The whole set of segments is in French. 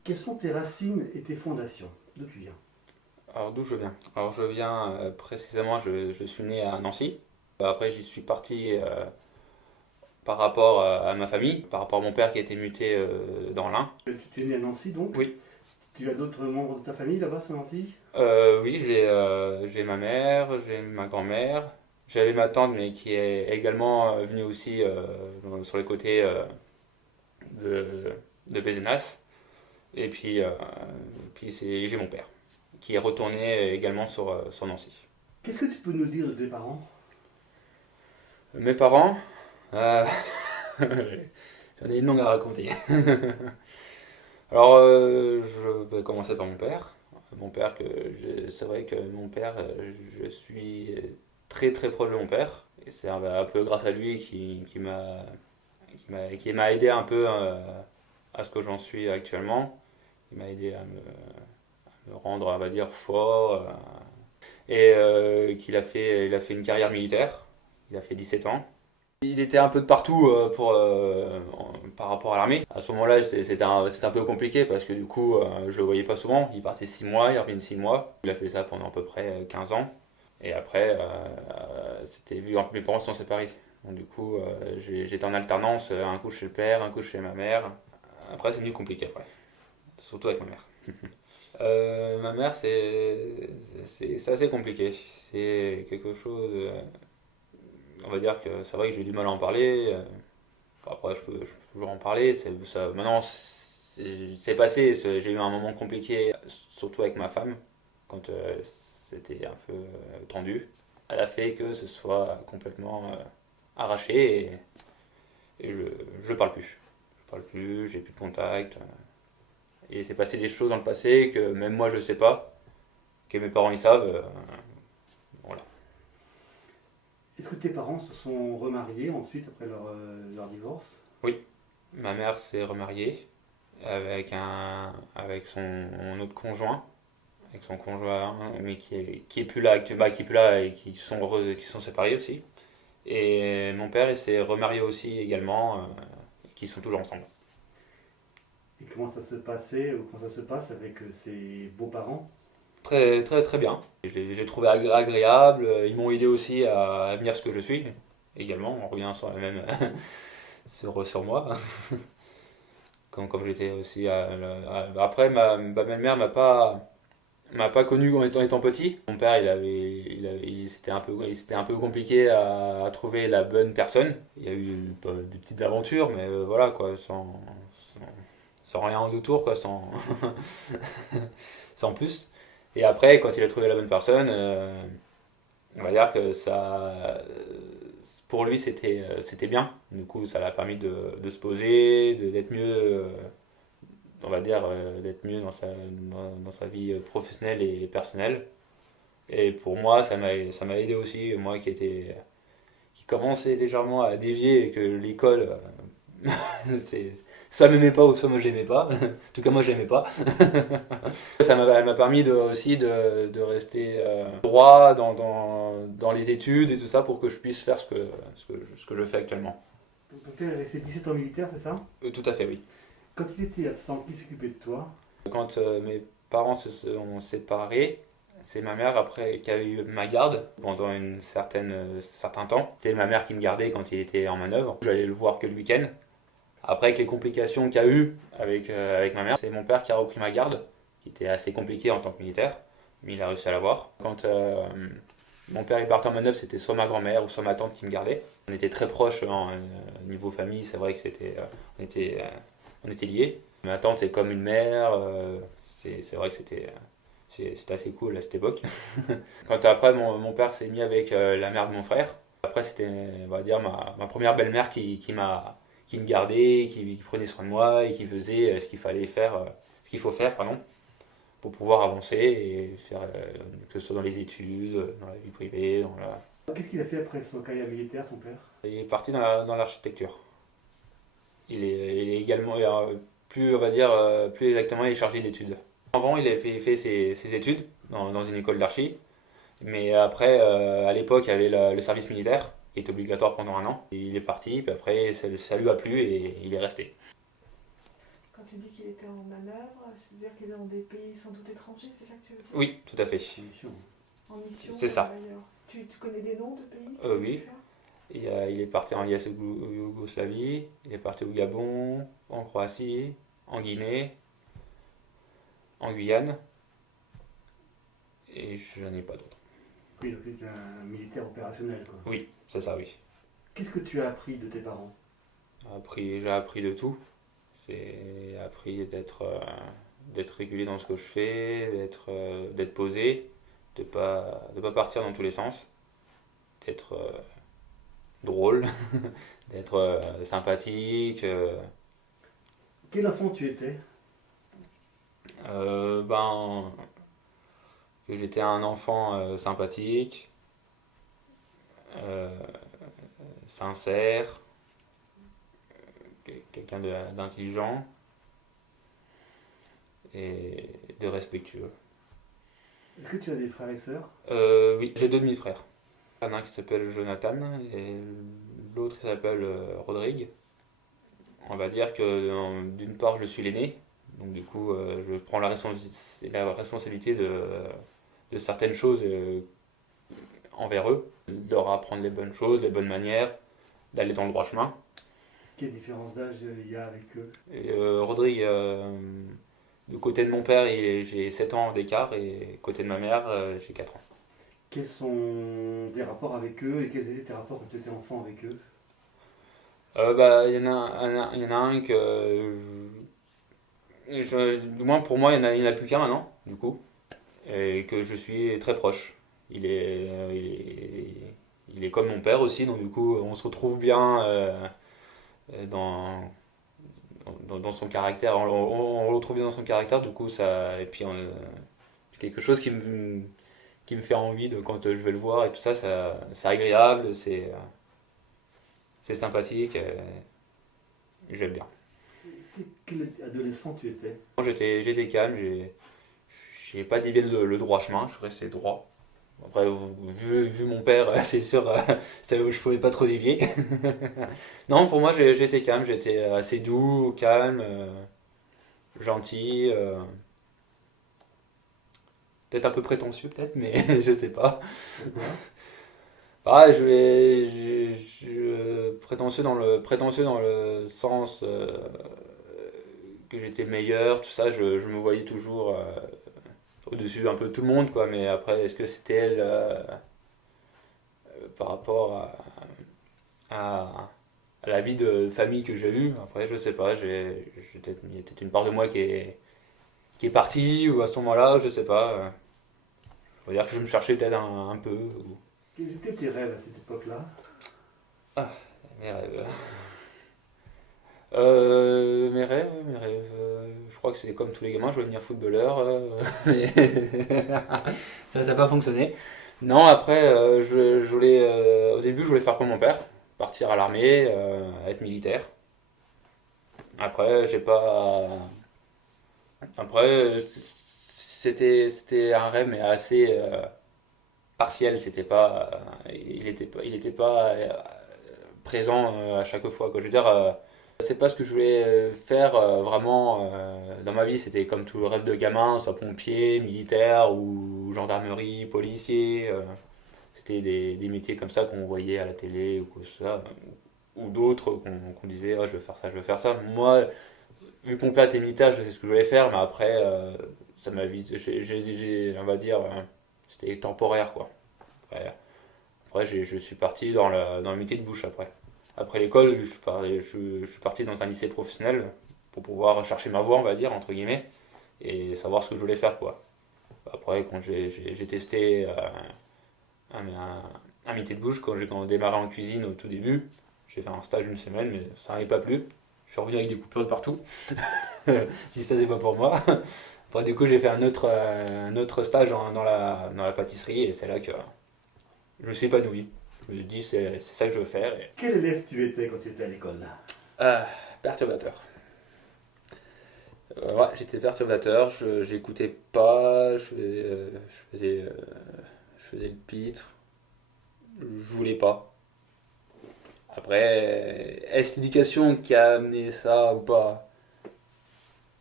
Quelles sont tes racines et tes fondations? D'où tu viens? Alors d'où je viens? Alors je viens précisément, je suis né à Nancy. Après j'y suis parti par rapport à ma famille, par rapport à mon père qui était muté dans l'Ain. Tu es né à Nancy donc. Oui, Tu as d'autres membres de ta famille là-bas sur Nancy? oui j'ai ma mère, j'ai ma grand-mère, j'avais ma tante mais qui est également venue aussi sur les côtés de, de Pézenas. Et puis j'ai mon père qui est retourné également sur Nancy. Qu'est-ce que tu peux nous dire de tes parents? Mes parents, euh, j'en ai une longue à raconter. Alors, je vais commencer par mon père. Mon père, c'est vrai que mon père, je suis très très proche de mon père. Et c'est un peu grâce à lui qui m'a aidé un peu à ce que j'en suis actuellement. Il m'a aidé à me rendre, on va dire, fort. Et il a fait une carrière militaire. Il a fait 17 ans. Il était un peu de partout par rapport à l'armée. À ce moment-là, c'était un peu compliqué parce que du coup, je le voyais pas souvent. Il partait 6 mois, il revenait 6 mois. Il a fait ça pendant à peu près 15 ans. Et après, c'était vu, mes parents se sont séparés. Donc du coup, j'étais en alternance, un coup chez le père, un coup chez ma mère. Après, c'est devenu compliqué après, surtout avec ma mère. Ma mère, c'est assez compliqué. C'est quelque chose. On va dire que c'est vrai que j'ai du mal à en parler. Après, je peux toujours en parler. Maintenant, c'est passé. J'ai eu un moment compliqué, surtout avec ma femme, quand c'était un peu tendu. Elle a fait que ce soit complètement arraché et je parle plus. Je parle plus, j'ai plus de contact. Et c'est passé des choses dans le passé que même moi je sais pas, que mes parents ils savent. Voilà. Est-ce que tes parents se sont remariés ensuite après leur divorce? Oui, ma mère s'est remariée avec son autre conjoint, avec son conjoint, mais qui est plus là actuellement, qui est plus là et qui sont heureux, qui sont séparés aussi. Et mon père, il s'est remarié aussi également, qui sont toujours ensemble. Et comment ça se passait ou comment ça se passe avec ses beaux-parents? Très très très bien. J'ai trouvé agréable. Ils m'ont aidé aussi à devenir ce que je suis. Également, on revient sur la même sur moi. Comme j'étais aussi après ma belle-mère m'a pas connu en étant petit. Mon père, c'était un peu compliqué à trouver la bonne personne. Il y a eu des petites aventures, mais voilà quoi, sans, sans rien en autour, quoi, sans plus. Et après, quand il a trouvé la bonne personne, on va dire que pour lui, c'était bien. Du coup, ça l'a permis de se poser, d'être mieux, on va dire, d'être mieux dans sa vie professionnelle et personnelle. Et pour moi, ça m'a aidé aussi, moi qui commençait légèrement à dévier et que l'école, c'est, soit m'aimait pas ou soit moi j'aimais pas. En tout cas, moi j'aimais pas. Elle m'a permis aussi de rester droit dans les études et tout ça pour que je puisse faire ce que je fais actuellement. Donc ton père est resté 17 ans militaire, c'est ça? Tout à fait, oui. Quand il était absent, qui s'occupait de toi? Quand mes parents se sont séparés, c'est ma mère après qui a eu ma garde pendant certain temps. C'était ma mère qui me gardait quand il était en manœuvre. J'allais le voir que le week-end. Après, avec les complications qu'il y a eu avec ma mère, c'est mon père qui a repris ma garde, qui était assez compliqué en tant que militaire, mais il a réussi à l'avoir. Quand mon père est parti en manœuvre, c'était soit ma grand-mère ou soit ma tante qui me gardait. On était très proches niveau famille, c'est vrai que on était liés. Ma tante est comme une mère, c'est vrai que c'était assez cool à cette époque. Quand après mon père s'est mis avec la mère de mon frère, après c'était on va dire ma première belle-mère qui me gardait, qui prenait soin de moi et qui faisait ce qu'il faut faire, pardon, pour pouvoir avancer et faire que ce soit dans les études, dans la vie privée, Qu'est-ce qu'il a fait après son carrière militaire, ton père? Il est parti dans l'architecture. Il est également, plus, on va dire, plus exactement, il est chargé d'études. Avant, il avait fait ses études dans une école d'archi, mais après, à l'époque, il y avait le service militaire, qui est obligatoire pendant un an. Et il est parti, puis après, ça lui a plu et il est resté. tu dis qu'il était en manœuvre, c'est-à-dire qu'il est dans des pays sans doute étrangers, c'est ça que tu veux dire? Oui, tout à fait. Mission. En mission. C'est ça. D'ailleurs. Tu connais des noms de pays Oui. Il est parti en Yougoslavie, il est parti au Gabon, en Croatie, en Guinée, en Guyane, et je n'en ai pas d'autres. Oui, donc c'est un militaire opérationnel, quoi. Oui, c'est ça, oui. Qu'est-ce que tu as appris de tes parents? J'ai appris de tout. J'ai appris d'être régulier dans ce que je fais, d'être posé, de pas partir dans tous les sens, d'être drôle, d'être sympathique. Quel enfant tu étais? Ben, que j'étais un enfant sympathique, euh, sincère, quelqu'un d'intelligent et de respectueux. Est-ce que tu as des frères et sœurs? Oui, j'ai deux demi-frères. Il y en a un qui s'appelle Jonathan et l'autre il s'appelle Rodrigue. On va dire que d'une part je suis l'aîné, donc du coup je prends la responsabilité de certaines choses envers eux, de leur apprendre les bonnes choses, les bonnes manières, d'aller dans le droit chemin. Quelle différence d'âge il y a avec eux? Et, Rodrigue, du côté de mon père, j'ai 7 ans d'écart et côté de ma mère, j'ai 4 ans. Quels sont tes rapports avec eux et quels étaient tes rapports quand tu étais enfant avec eux? Bah, il y en a un que. Du moins pour moi, il y en a plus qu'un maintenant, du coup, et que je suis très proche. Il est comme mon père aussi, donc du coup, on se retrouve bien dans, dans son caractère. On le retrouve bien dans son caractère, du coup, ça. Et puis, c'est quelque chose qui me fait envie de quand je vais le voir et tout ça, c'est agréable, c'est sympathique, j'aime bien. Quel adolescent tu étais? J'étais calme, j'ai pas dévié le droit chemin, je restais droit. Après, vu mon père, c'est sûr, je pouvais pas trop dévier. Non, pour moi, j'étais calme, j'étais assez doux, calme, gentil, peut-être un peu prétentieux, peut-être, mais je sais pas. Pourquoi? Ah, prétentieux dans le sens que j'étais meilleur, tout ça, je me voyais toujours au-dessus un peu de tout le monde, quoi. Mais après, est-ce que c'était elle par rapport à la vie de famille que j'ai eue? Après, je sais pas, il y a peut-être une part de moi qui est partie, ou à ce moment-là, je sais pas. Faut dire que je me cherchais peut-être un peu. Quels étaient tes rêves à cette époque-là? Mes rêves. Mes rêves. Je crois que c'est comme tous les gamins, je voulais devenir footballeur, mais ça n'a pas fonctionné. Non, après, au début, je voulais faire comme mon père, partir à l'armée, être militaire. Après, j'ai pas. Après, c'était un rêve, mais assez partiel. C'était pas, il était pas présent à chaque fois, quoi. Je veux dire, c'est pas ce que je voulais faire vraiment dans ma vie. C'était comme tout le rêve de gamin, soit pompier, militaire ou gendarmerie, policier. C'était des métiers comme ça qu'on voyait à la télé ou quoi que ce soit, ou d'autres qu'on disait oh, je veux faire ça, je veux faire ça. Moi, vu que mon père était militaire, je sais ce que je voulais faire, mais après, ça m'a vite. On va dire, c'était temporaire quoi. Après, je suis parti dans le métier de bouche après. Après l'école, je suis parti dans un lycée professionnel pour pouvoir chercher ma voie, on va dire, entre guillemets, et savoir ce que je voulais faire, quoi. Après, quand j'ai testé un métier de bouche, quand j'ai démarré en cuisine au tout début, j'ai fait un stage une semaine, mais ça n'avait pas plu. Je suis revenu avec des coupures de partout. Je dis ça, c'est pas pour moi. Après, du coup, j'ai fait un autre stage dans la pâtisserie, et c'est là que je me suis épanoui. Je me suis dit, c'est ça que je veux faire. Quel élève tu étais quand tu étais à l'école? Perturbateur. Ouais, j'étais perturbateur, j'écoutais pas, je faisais le pitre, je voulais pas. Après, est-ce l'éducation qui a amené ça ou pas?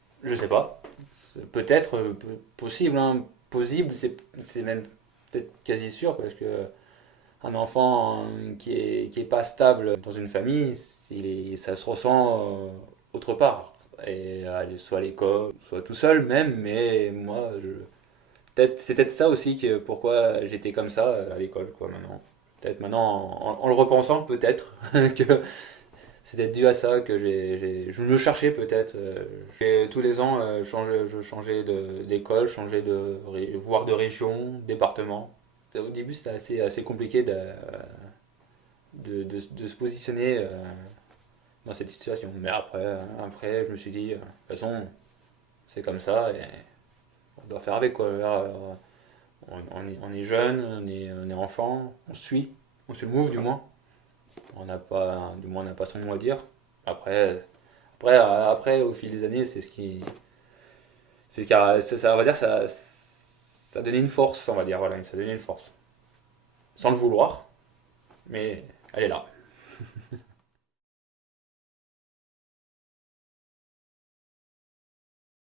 Je sais pas. Peut-être, possible, hein. Possible, c'est même peut-être quasi sûr parce que un enfant qui est pas stable dans une famille, ça se ressent autre part. Et soit à l'école, soit tout seul même, mais moi, c'est peut-être ça aussi pourquoi j'étais comme ça à l'école, quoi, maintenant. Peut-être maintenant, en le repensant, peut-être que c'est peut-être dû à ça que je me cherchais peut-être. Tous les ans, je changeais d'école, voire de région, département. Au début, c'était assez compliqué de se positionner dans cette situation. Mais après, je me suis dit, de toute façon, c'est comme ça et on doit faire avec, quoi. Là, on est jeune, on est enfant, on suit le move du moins. On n'a pas son mot à dire. Après, après, au fil des années, ça, on va dire, ça a donné une force, on va dire, voilà, ça a donné une force. Sans le vouloir, mais elle est là.